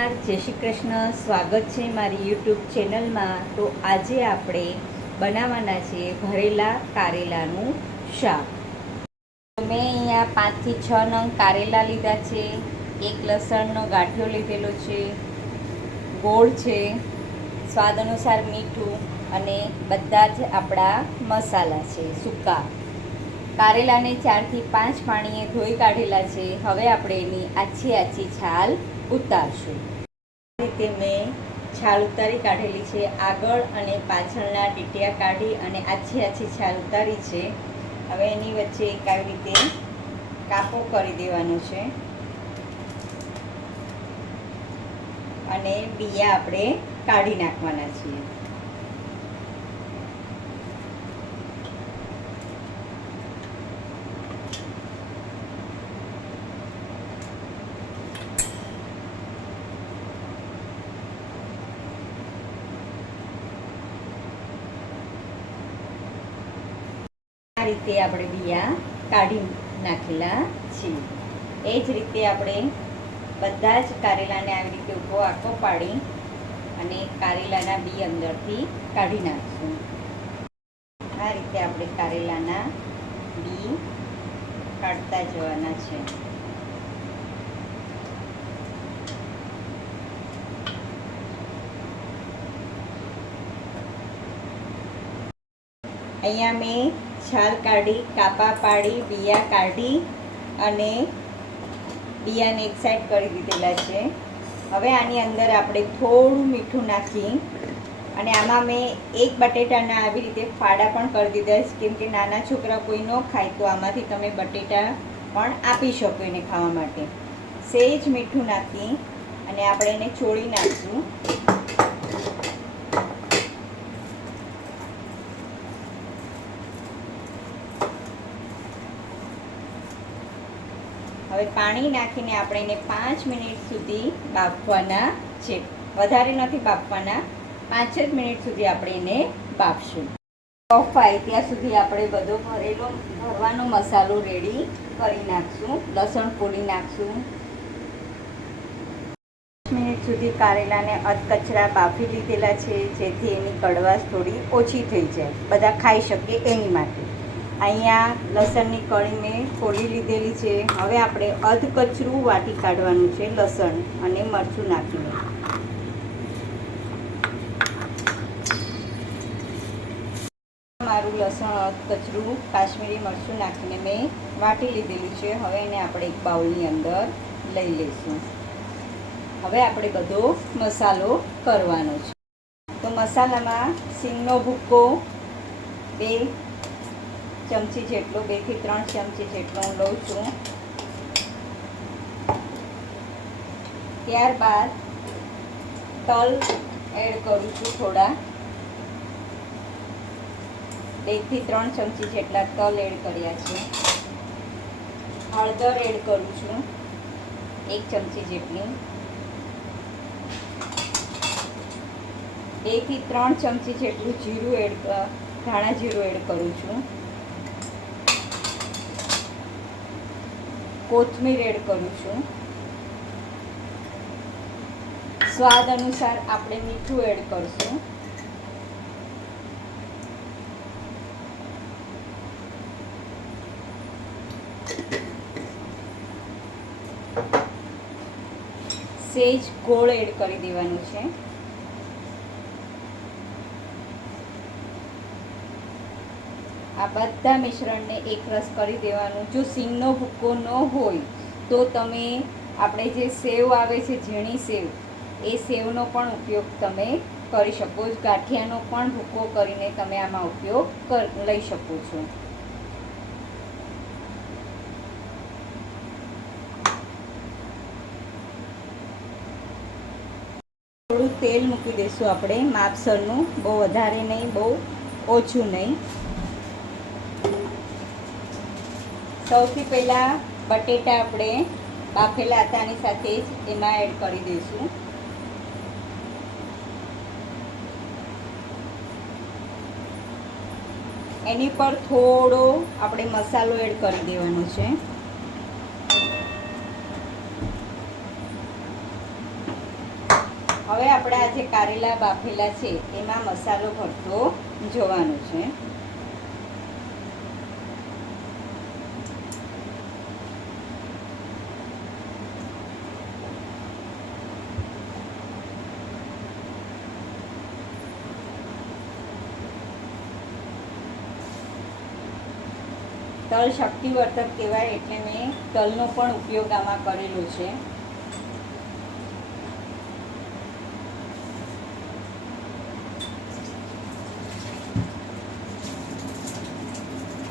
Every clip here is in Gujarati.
જય શ્રી કૃષ્ણ. સ્વાગત છે મારી યુટ્યુબ ચેનલમાં. તો આજે આપણે બનાવવાના છે ભરેલા કારેલાનું શાક. મેં અહીંયા પાંચથી છ નંગ કારેલા લીધા છે. એક લસણનો ગાંઠિયો લીધેલો છે. ગોળ છે. સ્વાદ અનુસાર મીઠું અને બધા જ આપણા મસાલા છે, સૂકા. કારેલાને ચારથી પાંચ પાણીએ ધોઈ કાઢેલા છે. હવે આપણે એની આછી આછી છાલ ઉતારશું. આ રીતે મેં છાલ ઉતારી કાઢેલી છે, આગળ અને પાછળના ટીટિયા કાઢી અને આછી આછી છાલ ઉતારી છે. હવે એની વચ્ચે એક આવી રીતે કાપો કરી દેવાનો છે. અને બીયા આપણે કાઢી નાખવાના છીએ. રીતે આપણે બિયા કાઢી નાખેલા છીએ. એ જ રીતે આપણે બધા જ કારેલાને આવી રીતે ઊભો આખો પાડી અને કારેલાના બી અંદરથી કાઢી નાખશું. આ રીતે આપણે કારેલાના બી કાઢતા જવાના છે. અહીંયા મેં છાલ કાઢી કાપા પાડી બિયા કાઢી અને બિયાને એક સાઈડ કરી દીધેલા છે. હવે આની અંદર આપણે થોડું મીઠું નાખી અને આમાં મેં એક બટેટાના આવી રીતે ફાડા પણ કરી દીધા છે. કેમ કે નાના છોકરા કોઈ ન ખાય, તો આમાંથી તમે બટેટા પણ આપી શકો એને ખાવા માટે. સેજ મીઠું નાખી અને આપણે એને છોડી નાખશું. હવે પાણી નાખીને આપણે એને પાંચ મિનિટ સુધી બાફવાના છે. વધારે નથી બાફવાના. પાંચ જ મિનિટ સુધી આપણે એને બાફશું. બફાય ત્યાં સુધી આપણે બધો ભરેલો ભરવાનો મસાલો રેડી કરી નાખશું. લસણ ફોડી નાખશું. મિનિટ સુધી કારેલાને અધકચરા બાફી લીધેલા છે, જેથી એની કડવાશ થોડી ઓછી થઈ જાય. બધા ખાઈ શકીએ એની માટે. અહીંયા લસણની કળી મેં ખોલી લીધેલી છે. હવે આપણે અધ કચરું વાટી કાઢવાનું છે લસણ અને મરચું નાખીને. મારું લસણ અધ કચરું કાશ્મીરી મરચું નાખીને મેં વાટી લીધેલું છે. હવે એને આપણે એક બાઉલની અંદર લઈ લઈશું. હવે આપણે બધો મસાલો કરવાનો છે. તો મસાલામાં સિંગનો ભૂક્કો, બે ચમચી જેટલો બેથી ત્રણ ચમચી જેટલો હું લઉં છું. ત્યારબાદ તલ એડ કરું છું થોડા. બેથી ત્રણ ચમચી જેટલા તલ એડ કર્યા છે. હળદર એડ કરું છું, એક ચમચી જેટલી. બેથી ત્રણ ચમચી જેટલું જીરું એડ ધાણા જીરું એડ કરું છું. કોથમીર એડ કરું છું. સ્વાદ અનુસાર આપણે મીઠું એડ કરશું. સેજ ગોળ એડ કરી દેવાનું છે. આ બધા મિશ્રણને એકરસ કરી દેવાનું. જો સિંગનો ભૂક્કો ન હોય, તો તમે આપણે જે સેવ આવે છે, ઝીણી સેવ, એ સેવનો પણ ઉપયોગ તમે કરી શકો છો. ગાંઠિયાનો પણ ભૂક્કો કરીને તમે આમાં ઉપયોગ લઈ શકો છો. થોડું તેલ મૂકી દઈશું આપણે. માપસરનું બહુ વધારે નહીં, બહુ ઓછું નહીં. સૌથી પહેલાં બટેટા આપણે બાફેલા હતા સાથે જ એમાં એડ કરી દઈશું. એની પર થોડો આપણે મસાલો એડ કરી દેવાનો છે. હવે આપણે જે કારેલા બાફેલા છે, એમાં મસાલો ભરતો જોવાનો છે. તલ શક્તિવર્ધક કહેવાય એટલે મેં તલનો પણ ઉપયોગ આમાં કરેલો છે.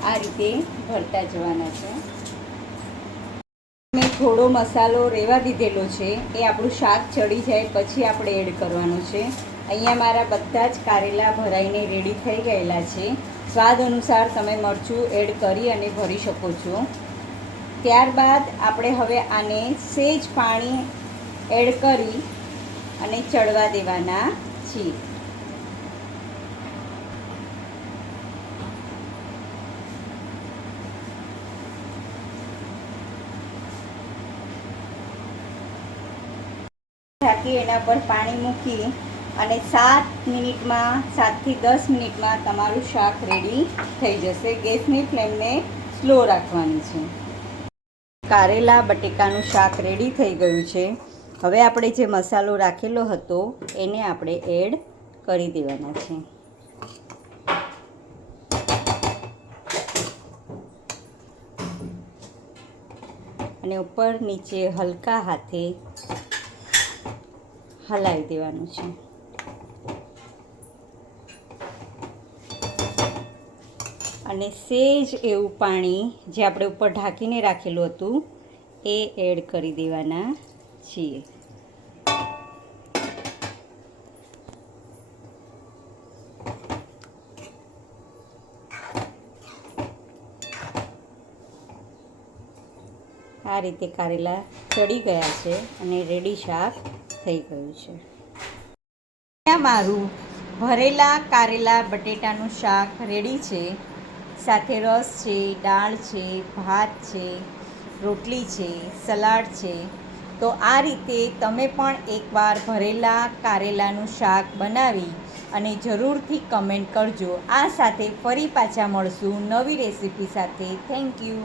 આ રીતે ભરતા જવાના છે. મેં થોડો મસાલો રેવા દીધેલો છે. એ આપણું શાક ચડી જાય પછી આપણે એડ કરવાનો છે. અહીંયા મારા બધા જ કારેલા ભરાઈને રેડી થઈ ગયેલા છે. સ્વાદ અનુસાર તમે મરચું એડ કરી અને ભરી શકો છો. ત્યારબાદ આપણે હવે આને સેજ પાણી એડ કરી અને ચડવા દેવાના છીએ. ઢાંકી એના પર પાણી મૂકી અને સાત મિનિટમાં, સાતથી દસ મિનિટમાં તમારું શાક રેડી થઈ જશે. ગેસની ફ્લેમને સ્લો રાખવાની છે. કારેલા બટેકાનું શાક રેડી થઈ ગયું છે. હવે આપણે જે મસાલો રાખેલો હતો, એને આપણે એડ કરી દેવાના છે. અને ઉપર નીચે હલકા હાથે હલાવી દેવાનું છે. અને સેજ એવું પાણી જે આપણે ઉપર ઢાંકીને રાખેલું હતું, એ એડ કરી દેવાના છીએ. આ રીતે કારેલા ચડી ગયા છે અને રેડી શાક થઈ ગયું છે. મારું ભરેલા કારેલા બટેટાનું શાક રેડી છે. સાથે રસ છે, દાળ છે, ભાત છે, રોટલી છે, સલાડ છે. તો આ રીતે તમે પણ એકવાર ભરેલા કારેલાનું શાક બનાવી અને જરૂરથી કમેન્ટ કરજો. આ સાથે ફરી પાછા મળશું નવી રેસીપી સાથે. Thank you